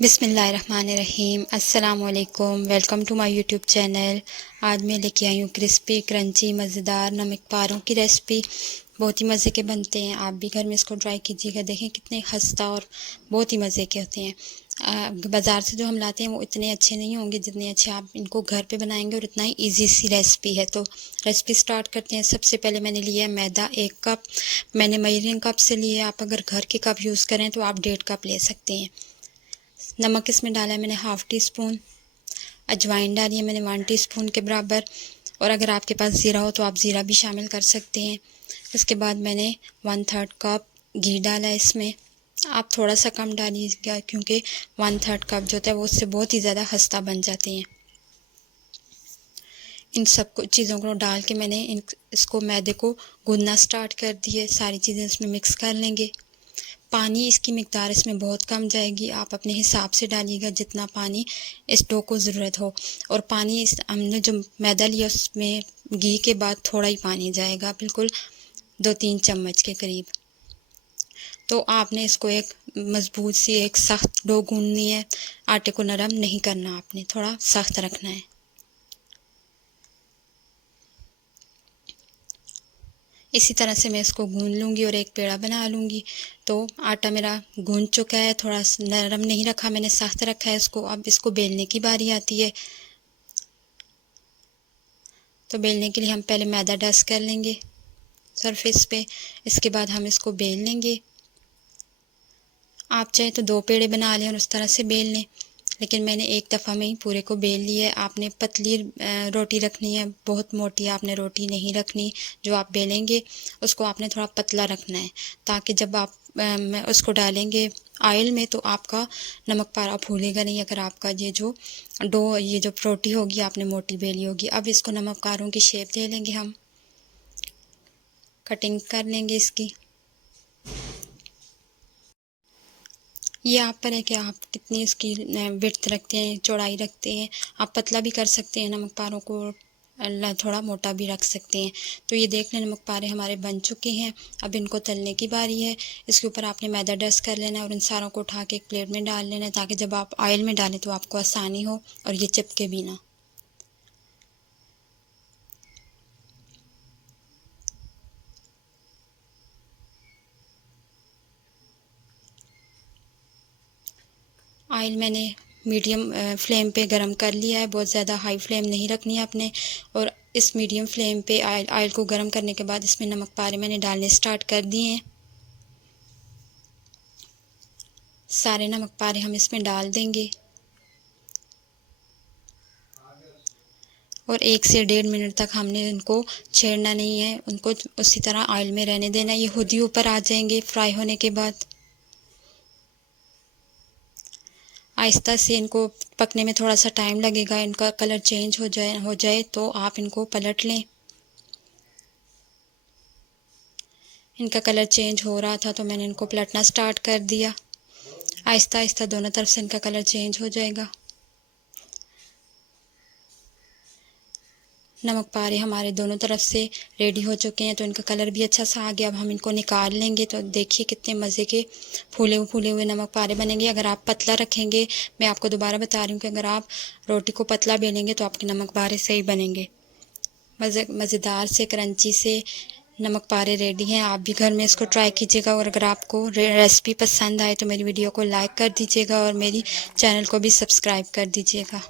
बिस्मिल्लाहिर्रहमानिर्रहीम। अस्सलामुअलैकुम। Welcome to my YouTube channel. आज मैं लेके आई हूँ क्रिस्पी क्रंची मज़ेदार नमक पारों की रेसिपी। बहुत ही मज़े के बनते हैं, आप भी घर में इसको ट्राई कीजिएगा। देखें कितने खस्ता और बहुत ही मज़े के होते हैं। बाज़ार से जो हम लाते हैं वो इतने अच्छे नहीं होंगे जितने अच्छे आप इनको घर पे बनाएंगे, और इतना ही ईजी सी रेसिपी है। तो रेसिपी स्टार्ट करते हैं। सबसे पहले मैंने लिया है मैदा 1 कप। मैंने मेजरिंग कप से लिए, आप अगर घर के कप यूज़ करें तो आप 1.5 कप ले सकते हैं। नमक इसमें डाला है मैंने 1/2 टीस्पून। अजवाइन डाली है मैंने 1 टीस्पून के बराबर, और अगर आपके पास ज़ीरा हो तो आप ज़ीरा भी शामिल कर सकते हैं। इसके बाद मैंने 1/3 कप घी डाला है इसमें। आप थोड़ा सा कम डालिएगा क्योंकि 1/3 कप जो होता है वो उससे बहुत ही ज़्यादा खस्ता बन जाते हैं। इन सब कुछ चीज़ों को डाल के मैंने इसको मैदे को गूंदना स्टार्ट कर दिया। सारी चीज़ें इसमें मिक्स कर लेंगे। पानी इसकी मिकदार इसमें बहुत कम जाएगी, आप अपने हिसाब से डालिएगा जितना पानी इस डो को ज़रूरत हो। और पानी हमने जो मैदा लिया उसमें घी के बाद थोड़ा ही पानी जाएगा, बिल्कुल 2-3 चम्मच के करीब। तो आपने इसको एक मज़बूत सी एक सख्त डो गूंदनी है। आटे को नरम नहीं करना, आपने थोड़ा सख्त रखना है। इसी तरह से मैं इसको गूंद लूँगी और एक पेड़ा बना लूँगी। तो आटा मेरा गूंद चुका है, थोड़ा नरम नहीं रखा मैंने, सख्त रखा है इसको। अब इसको बेलने की बारी आती है। तो बेलने के लिए हम पहले मैदा डस्ट कर लेंगे सरफेस पे, इसके बाद हम इसको बेल लेंगे। आप चाहे तो 2 पेड़े बना लें और उस तरह से बेल लें, लेकिन मैंने एक दफ़ा में ही पूरे को बेल लिया है। आपने पतली रोटी रखनी है, बहुत मोटी आपने रोटी नहीं रखनी। जो आप बेलेंगे उसको आपने थोड़ा पतला रखना है, ताकि जब आप उसको डालेंगे ऑयल में तो आपका नमक पारा फूलेगा नहीं। अगर आपका ये जो डो ये जो रोटी होगी आपने मोटी बेली होगी। अब इसको नमक पारों की शेप दे लेंगे, हम कटिंग कर लेंगे इसकी। ये आप पर है कि आप कितनी इसकी विड्थ रखते हैं, चौड़ाई रखते हैं। आप पतला भी कर सकते हैं नमक पारों को, थोड़ा मोटा भी रख सकते हैं। तो ये देख लें नमक पारे हमारे बन चुके हैं। अब इनको तलने की बारी है। इसके ऊपर आपने मैदा डस्ट कर लेना है और इन सारों को उठा के एक प्लेट में डाल लेना है, ताकि जब आप ऑयल में डालें तो आपको आसानी हो और ये चिपके भी ना। ऑयल मैंने मीडियम फ्लेम पे गरम कर लिया है। बहुत ज़्यादा हाई फ्लेम नहीं रखनी है आपने। और इस मीडियम फ्लेम पे ऑयल को गरम करने के बाद इसमें नमक पारे मैंने डालने स्टार्ट कर दिए हैं। सारे नमक पारे हम इसमें डाल देंगे और 1 से 1.5 मिनट तक हमने इनको छेड़ना नहीं है, उनको उसी तरह ऑयल में रहने देना। ये खुद ही ऊपर आ जाएंगे फ्राई होने के बाद। आहिस्ता से इनको पकने में थोड़ा सा टाइम लगेगा। इनका कलर चेंज हो जाए तो आप इनको पलट लें। इनका कलर चेंज हो रहा था तो मैंने इनको पलटना स्टार्ट कर दिया। आहिस्ता आहिस्ता दोनों तरफ से इनका कलर चेंज हो जाएगा। नमक पारे हमारे दोनों तरफ से रेडी हो चुके हैं, तो इनका कलर भी अच्छा सा आ गया। अब हम इनको निकाल लेंगे। तो देखिए कितने मज़े के फूले हुए नमक पारे बनेंगे। अगर आप पतला रखेंगे, मैं आपको दोबारा बता रही हूँ कि अगर आप रोटी को पतला बेलेंगे तो आपके नमक पारे सही बनेंगे। मज़ेदार से क्रंची से नमक पारे रेडी हैं। आप भी घर में इसको ट्राई कीजिएगा। और अगर आपको रेसिपी पसंद आए तो मेरी वीडियो को लाइक कर दीजिएगा और मेरी चैनल को भी सब्सक्राइब कर दीजिएगा।